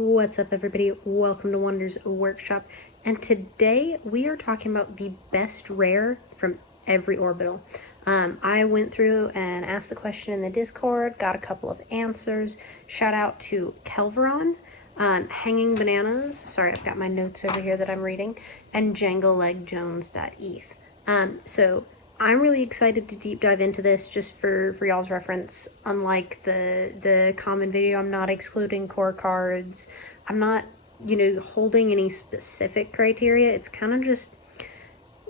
What's up, everybody? Welcome to Wonder's Workshop, and today we are talking about the best rare from every orbital. I went through and asked the question in the Discord, got a couple of answers. Shout out to Kelveron, Hanging Bananas, sorry I've got my notes over here that I'm reading, and JangleLegJones.eth. So I'm really excited to deep dive into this just for y'all's reference. Unlike the common video, I'm not excluding core cards. I'm not, holding any specific criteria. It's kind of just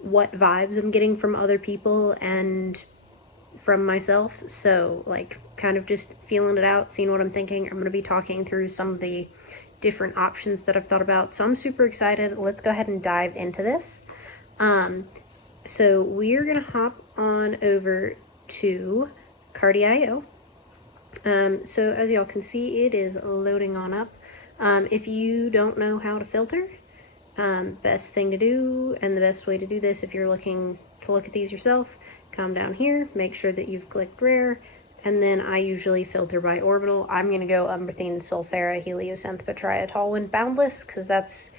what vibes I'm getting from other people and from myself. So, kind of just feeling it out, seeing what I'm thinking. I'm going to be talking through some of the different options that I've thought about. So I'm super excited. Let's go ahead and dive into this. So we're going to hop on over to Cardi.io. So as y'all can see, it is loading on up. If you don't know how to filter, best thing to do, and the best way to do this if you're looking to look at these yourself, come down here, make sure that you've clicked rare, and then I usually filter by orbital. I'm going to go Umbrathine, Sulfera, Heliosynth, Patria, Tallwind, Boundless, because that's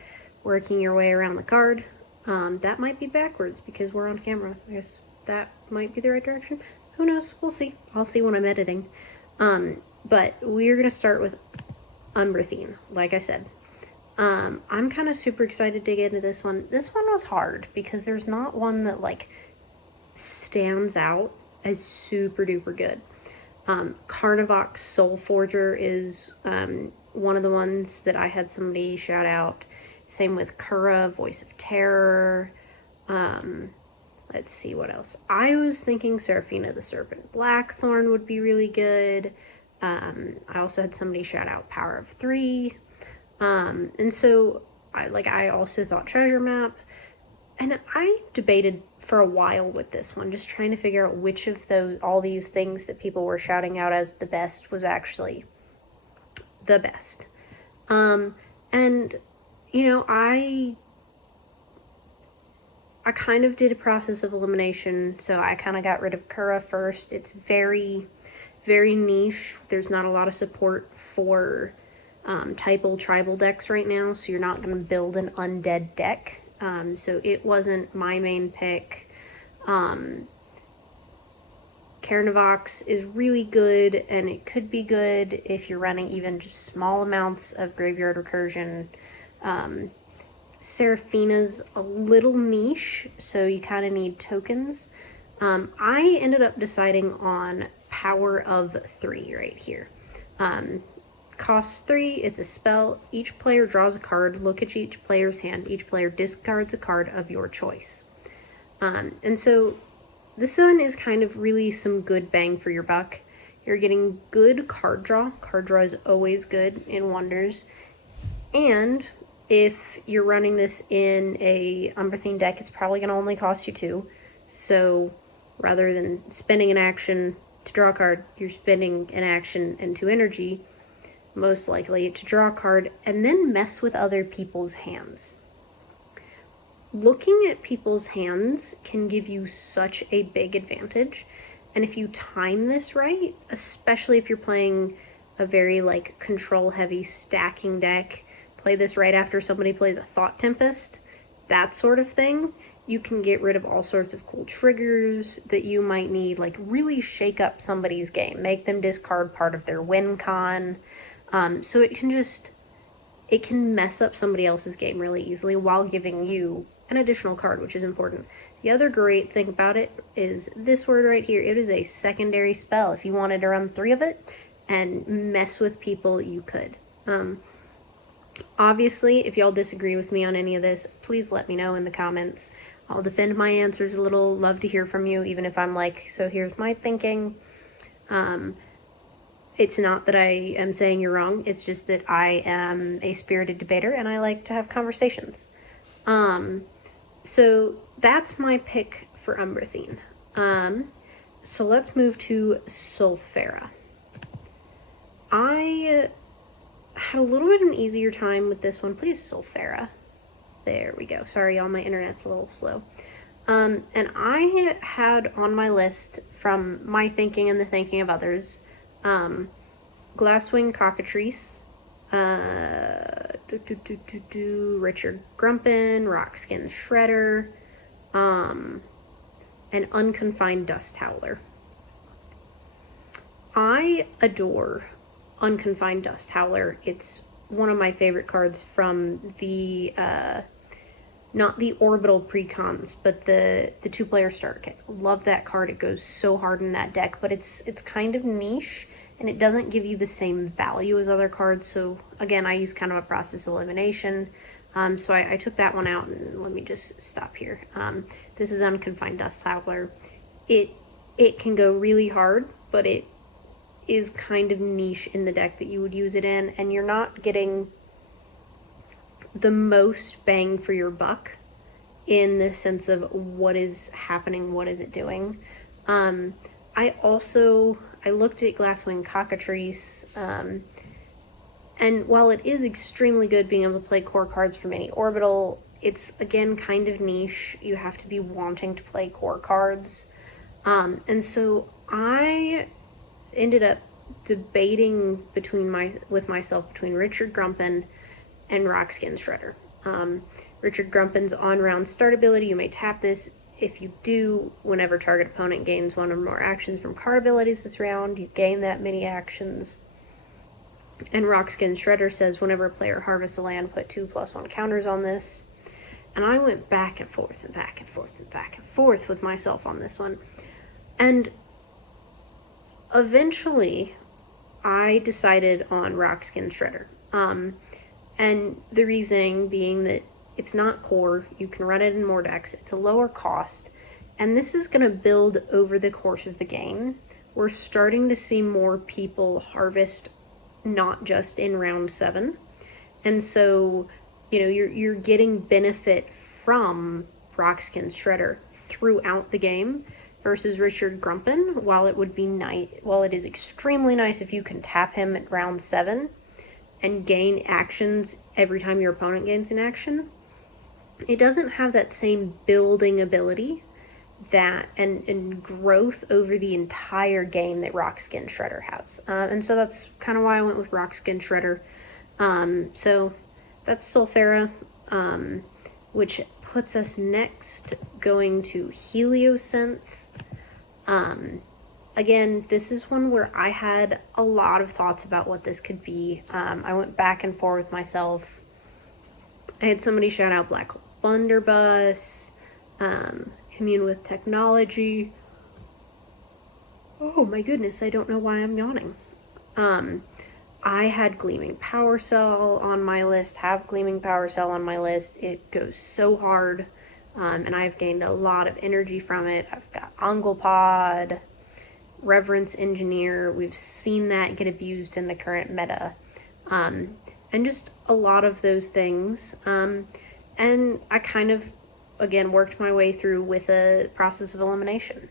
working your way around the card. That might be backwards because we're on camera. I guess that might be the right direction. Who knows? We'll see. I'll see when I'm editing. But we're going to start with Umbrathine, like I said. I'm kind of super excited to get into this one. This one was hard because there's not one that, stands out as super duper good. Carnivox Soul Forger is one of the ones that I had somebody shout out. Same with Kura, Voice of Terror. Let's see what else. I was thinking Seraphina the Serpent Blackthorn would be really good. I also had somebody shout out Power of 3. And so I also thought Treasure Map. And I debated for a while with this one, just trying to figure out which of all these things that people were shouting out as the best was actually the best. And I kind of did a process of elimination, so I kind of got rid of Kura first. It's very, very niche. There's not a lot of support for typal tribal decks right now, so you're not going to build an undead deck. So it wasn't my main pick. Carnivox is really good, and it could be good if you're running even just small amounts of graveyard recursion. Seraphina's a little niche, so you kind of need tokens. I ended up deciding on Power of 3 right here. Costs 3, it's a spell. Each player draws a card. Look at each player's hand. Each player discards a card of your choice. And so this one is kind of really some good bang for your buck. You're getting good card draw. Card draw is always good in Wonders. And if you're running this in a Umbrathine deck, it's probably going to only cost you 2. So rather than spending an action to draw a card, you're spending an action and 2 energy, most likely, to draw a card and then mess with other people's hands. Looking at people's hands can give you such a big advantage. And if you time this right, especially if you're playing a very control heavy stacking deck, play this right after somebody plays a Thought Tempest, that sort of thing, you can get rid of all sorts of cool triggers that you might need, really shake up somebody's game, make them discard part of their win con. So it can mess up somebody else's game really easily while giving you an additional card, which is important. The other great thing about it is this word right here. It is a secondary spell. If you wanted to run 3 of it and mess with people, you could. Obviously, if y'all disagree with me on any of this, please let me know in the comments. I'll defend my answers a little. Love to hear from you, even if I'm so here's my thinking. It's not that I am saying you're wrong. It's just that I am a spirited debater and I like to have conversations. So that's my pick for Umbrathine. So let's move to Sulfera. I had a little bit of an easier time with this one. Please, Sulfera. There we go. Sorry, y'all, my internet's a little slow. And I had on my list, from my thinking and the thinking of others, Glasswing Cockatrice, Richard Grumpin, Rockskin Shredder, and Unconfined Dust Howler. I adore Unconfined Dust Howler. It's one of my favorite cards from the not the orbital precons, but the 2-player starter kit. Love that card. It goes so hard in that deck, but it's kind of niche and it doesn't give you the same value as other cards. So again, I use kind of a process elimination. So I took that one out, and let me just stop here. This is Unconfined Dust Howler. It can go really hard, but it is kind of niche in the deck that you would use it in, and you're not getting the most bang for your buck in the sense of what is happening, what is it doing. I looked at Glasswing Cockatrice, and while it is extremely good being able to play core cards from any orbital, it's again kind of niche. You have to be wanting to play core cards. And so I ended up debating with myself between Richard Grumpin and Rockskin Shredder. Richard Grumpin's on-round start ability, you may tap this. If you do, whenever target opponent gains one or more actions from card abilities this round, you gain that many actions. And Rockskin Shredder says whenever a player harvests a land, put 2+1 counters on this. And I went back and forth and back and forth and back and forth with myself on this one. And eventually, I decided on Rockskin Shredder. And the reasoning being that it's not core, you can run it in more decks, it's a lower cost, and this is going to build over the course of the game. We're starting to see more people harvest not just in round 7. And so, you're getting benefit from Rockskin Shredder throughout the game versus Richard Grumpin. While it is extremely nice if you can tap him at round 7 and gain actions every time your opponent gains an action, it doesn't have that same building ability and growth over the entire game that Rockskin Shredder has. And so that's kind of why I went with Rockskin Shredder. So that's Sulfera, which puts us next going to Heliosynth. Again, this is one where I had a lot of thoughts about what this could be. I went back and forth with myself. I had somebody shout out Black Blunderbuss, Commune with Technology. Oh my goodness, I don't know why I'm yawning. I had Gleaming Power Cell on my list, have Gleaming Power Cell on my list. It goes so hard, and I've gained a lot of energy from it. I've got Onglepod, Reverence Engineer. We've seen that get abused in the current meta. And just a lot of those things. And I kind of, again, worked my way through with a process of elimination.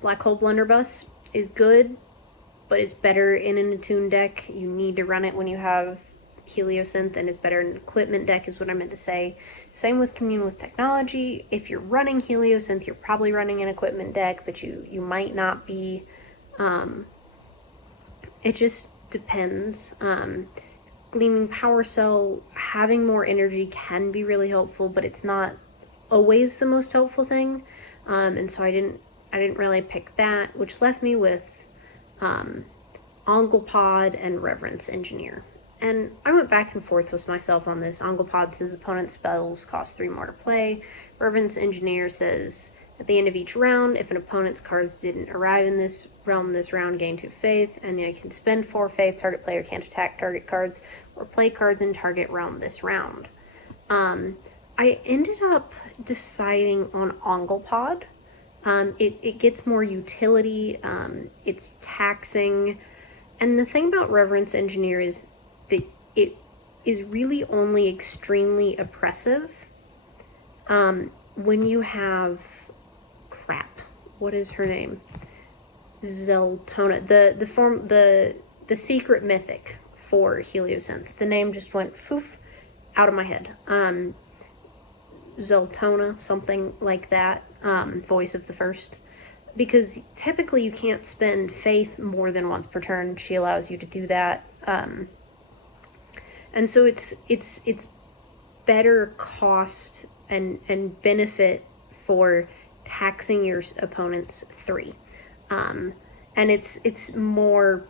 Black Hole Blunderbuss is good, but it's better in an attuned deck. You need to run it when you have Heliosynth, and it's better in an equipment deck is what I meant to say. Same with Commune with Technology. If you're running Heliosynth, you're probably running an equipment deck, but you might not be. It just depends. Gleaming Power Cell, having more energy can be really helpful, but it's not always the most helpful thing. And so I didn't really pick that, which left me with Onglepod and Reverence Engineer. And I went back and forth with myself on this. Onglepod says opponent spells cost 3 more to play. Reverence Engineer says at the end of each round, if an opponent's cards didn't arrive in this realm this round, gain 2 faith, and you can spend 4 faith. Target player can't attack target cards or play cards in target realm this round. I ended up deciding on Onglepod. It gets more utility. It's taxing. And the thing about Reverence Engineer is that it is really only extremely oppressive when you have what is her name? Zeltona. The secret mythic for Heliosynth. The name just went out of my head. Zeltona, something like that. Voice of the First. Because typically you can't spend faith more than once per turn. She allows you to do that. And so it's better cost and benefit for taxing your opponent's 3. And it's more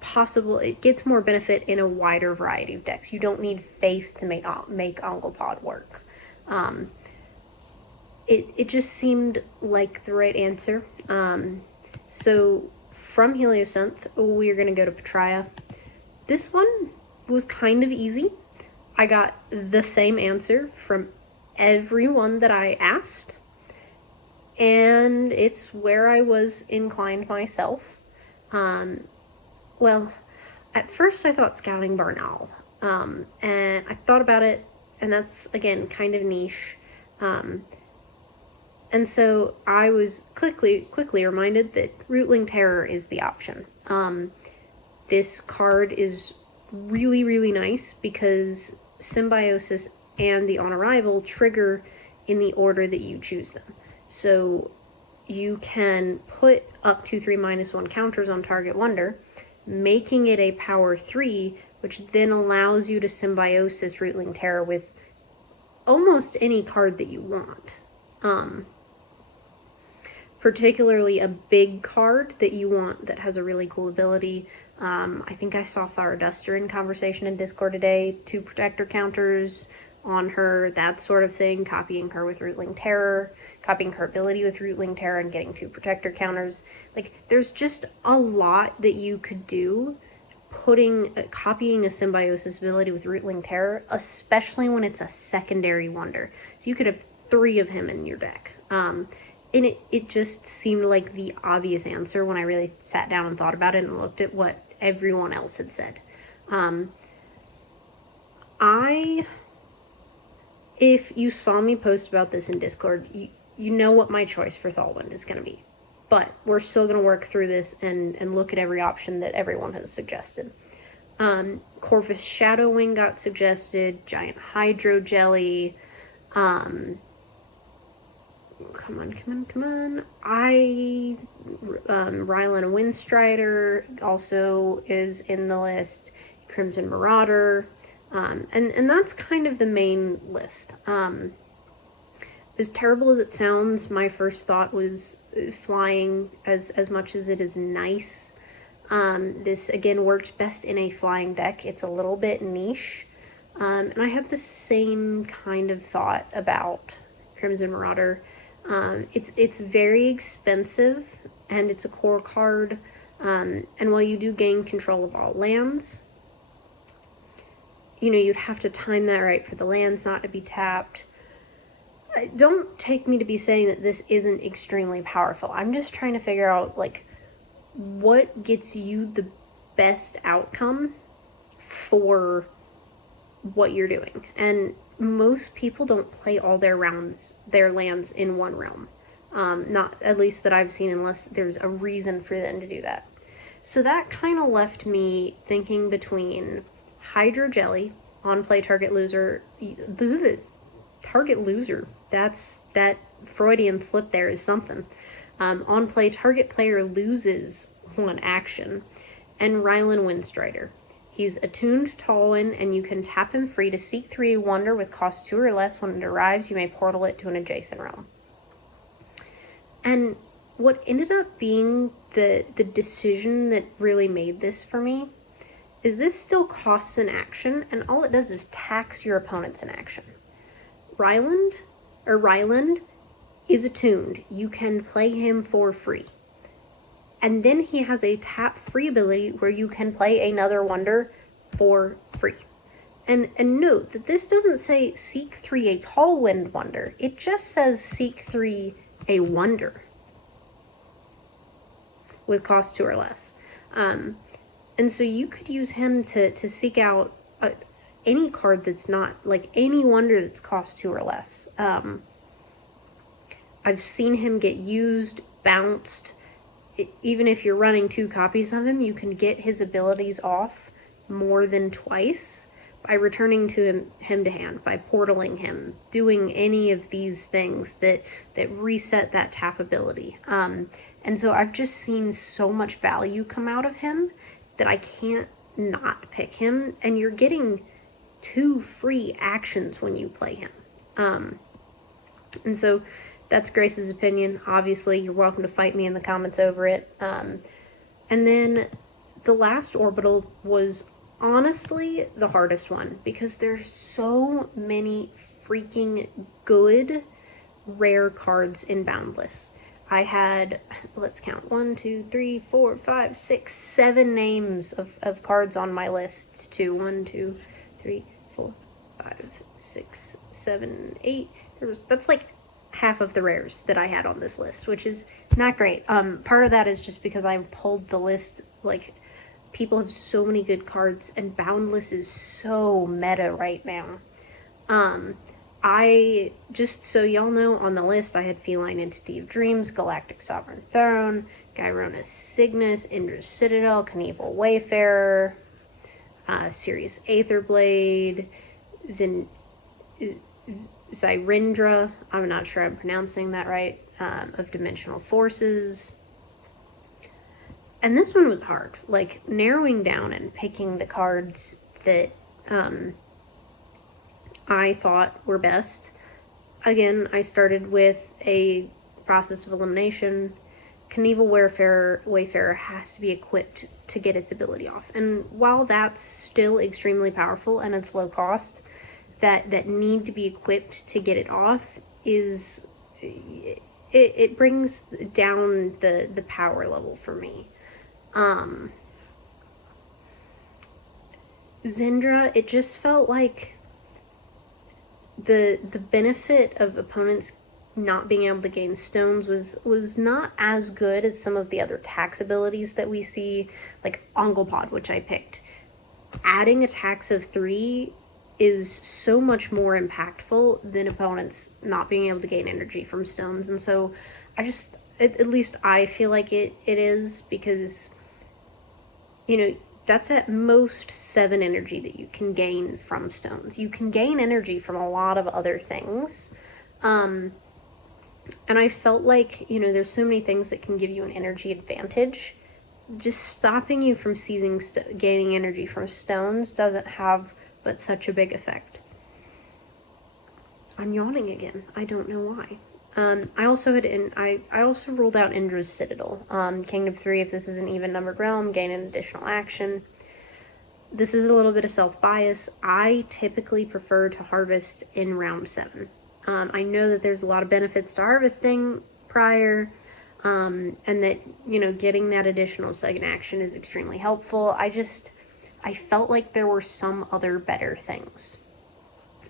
possible, it gets more benefit in a wider variety of decks. You don't need Faith to make Onglepod work. It just seemed like the right answer. So from Heliosynth, we're going to go to Patria. This one was kind of easy. I got the same answer from everyone that I asked, and it's where I was inclined myself. Well, at first I thought Scouting Barn Owl, and I thought about it, and that's, again, kind of niche. And so I was quickly reminded that Rootling Terror is the option. This card is really, really nice because Symbiosis and the On Arrival trigger in the order that you choose them. So you can put up to 3/1 counters on target wonder, making it a power 3, which then allows you to Symbiosis Rootling Terror with almost any card that you want. Particularly a big card that you want that has a really cool ability. I think I saw Tharaduster in conversation in Discord today. 2 protector counters on her, that sort of thing. Copying her with Rootling Terror, copying her ability with Rootling Terror and getting 2 protector counters. Like, there's just a lot that you could do copying a Symbiosis ability with Rootling Terror, especially when it's a secondary wonder. So you could have 3 of him in your deck. And it just seemed like the obvious answer when I really sat down and thought about it and looked at what everyone else had said. If you saw me post about this in Discord, you know what my choice for Thalwind is going to be. But we're still going to work through this and look at every option that everyone has suggested. Corvus Shadowwing got suggested, Giant Hydro Jelly, Come on. Rylan Windstrider also is in the list. Crimson Marauder. And that's kind of the main list. As terrible as it sounds, my first thought was flying as much as it is nice. This, again, works best in a flying deck. It's a little bit niche. And I had the same kind of thought about Crimson Marauder. It's very expensive, and it's a core card, and while you do gain control of all lands, you'd have to time that right for the lands not to be tapped. Don't take me to be saying that this isn't extremely powerful. I'm just trying to figure out, like, what gets you the best outcome for what you're doing. And most people don't play all their lands in one realm. Not at least that I've seen, unless there's a reason for them to do that. So that kind of left me thinking between Hydro Jelly, on play target loser. Target loser. That Freudian slip there is something. On play target player loses 1 action. And Rylan Windstrider. He's attuned to Tallwind, and you can tap him free to seek 3 wonder with cost 2 or less. When it arrives, you may portal it to an adjacent realm. And what ended up being the decision that really made this for me is this still costs an action, and all it does is tax your opponent's an action. Ryland is attuned. You can play him for free. And then he has a tap-free ability where you can play another wonder for free. And note that this doesn't say seek 3 a Tallwind wonder. It just says seek 3 a wonder with cost 2 or less. And so you could use him to seek out any card that's not, like, any wonder that's cost 2 or less. I've seen him get used, bounced. Even if you're running 2 copies of him, you can get his abilities off more than twice by returning him to hand, by portaling him, doing any of these things that reset that tap ability. And so I've just seen so much value come out of him that I can't not pick him. And you're getting 2 free actions when you play him. And so that's Grace's opinion. Obviously, you're welcome to fight me in the comments over it. And then the last orbital was honestly the hardest one because there's so many freaking good rare cards in Boundless. I had, let's count, 1, 2, 3, 4, 5, 6, 7 names of cards on my list to 1, 2, 3, 4, 5, 6, 7, 8. That's like half of the rares that I had on this list, which is not great. Part of that is just because I pulled the list, like, people have so many good cards, and Boundless is so meta right now. I, just so y'all know, on the list, I had Feline Entity of Dreams, Galactic Sovereign Throne, Gyrona's Cygnus, Indra's Citadel, Knievel Wayfarer, Sirius Aetherblade, Zyrindra, I'm not sure I'm pronouncing that right, of Dimensional Forces. And this one was hard, like narrowing down and picking the cards that I thought were best. Again, I started with a process of elimination. Knievel Wayfarer has to be equipped to get its ability off. And while that's still extremely powerful and it's low cost, that need to be equipped to get it off is, it brings down the power level for me. Zindra, it just felt like the benefit of opponents not being able to gain stones was not as good as some of the other tax abilities that we see, like Onglepod, which I picked. Adding attacks of 3 is so much more impactful than opponents not being able to gain energy from stones. And so I just, at least I feel like it is, because, you know, that's at most 7 energy that you can gain from stones. You can gain energy from a lot of other things. And I felt like, you know, there's so many things that can give you an energy advantage. Just stopping you from gaining energy from stones doesn't have but such a big effect. I'm yawning again. I don't know why. I also ruled out Indra's Citadel. Kingdom 3, if this is an even numbered realm, gain an additional action. This is a little bit of self-bias. I typically prefer to harvest in round 7. I know that there's a lot of benefits to harvesting prior, and that, you know, getting that additional second action is extremely helpful. I felt like there were some other better things.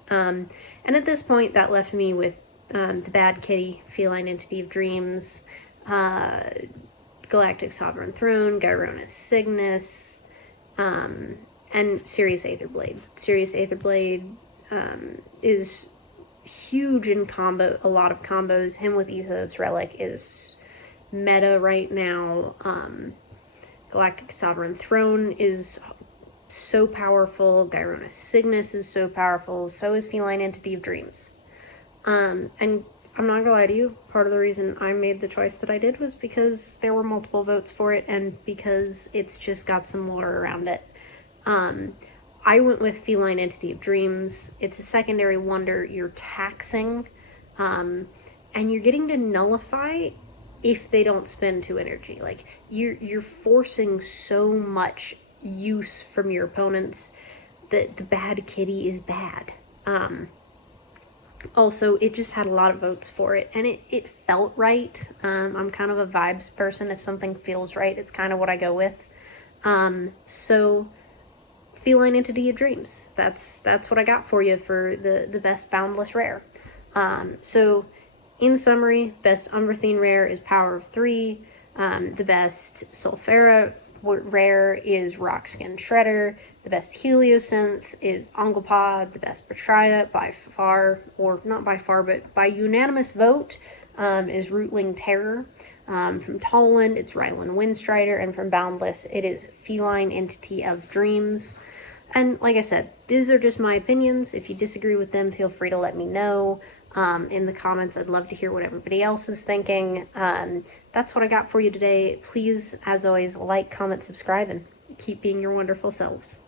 And at this point, that left me with the Bad Kitty, Feline Entity of Dreams, Galactic Sovereign Throne, Gyrona's Cygnus, and Sirius Aetherblade. Sirius Aetherblade is huge in a lot of combos. Him with Ethos Relic is meta right now. Galactic Sovereign Throne is so powerful. Gyrona's Cygnus is so powerful. So is Feline Entity of Dreams. And I'm not gonna lie to you, part of the reason I made the choice that I did was because there were multiple votes for it, and because it's just got some lore around it. I went with Feline Entity of Dreams. It's a secondary wonder. You're taxing, and you're getting to nullify if they don't spend 2 energy. Like, you're forcing so much use from your opponents that the Bad Kitty is bad. Also, it just had a lot of votes for it, and it felt right. I'm kind of a vibes person. If something feels right, it's kind of what I go with. So Feline Entity of Dreams, that's what I got for you for the best Boundless rare. So in summary, best Umbrathine rare is Power of 3. The best Sulfera rare is Rockskin Shredder. The best Heliosynth is Onglepod. The best Patria by far, or not by far, but by unanimous vote, is Rootling Terror. From Tallwind, it's Ryland Windstrider, and from Boundless, it is Feline Entity of Dreams. And like I said, these are just my opinions. If you disagree with them, feel free to let me know in the comments. I'd love to hear what everybody else is thinking. That's what I got for you today. Please, as always, like, comment, subscribe, and keep being your wonderful selves.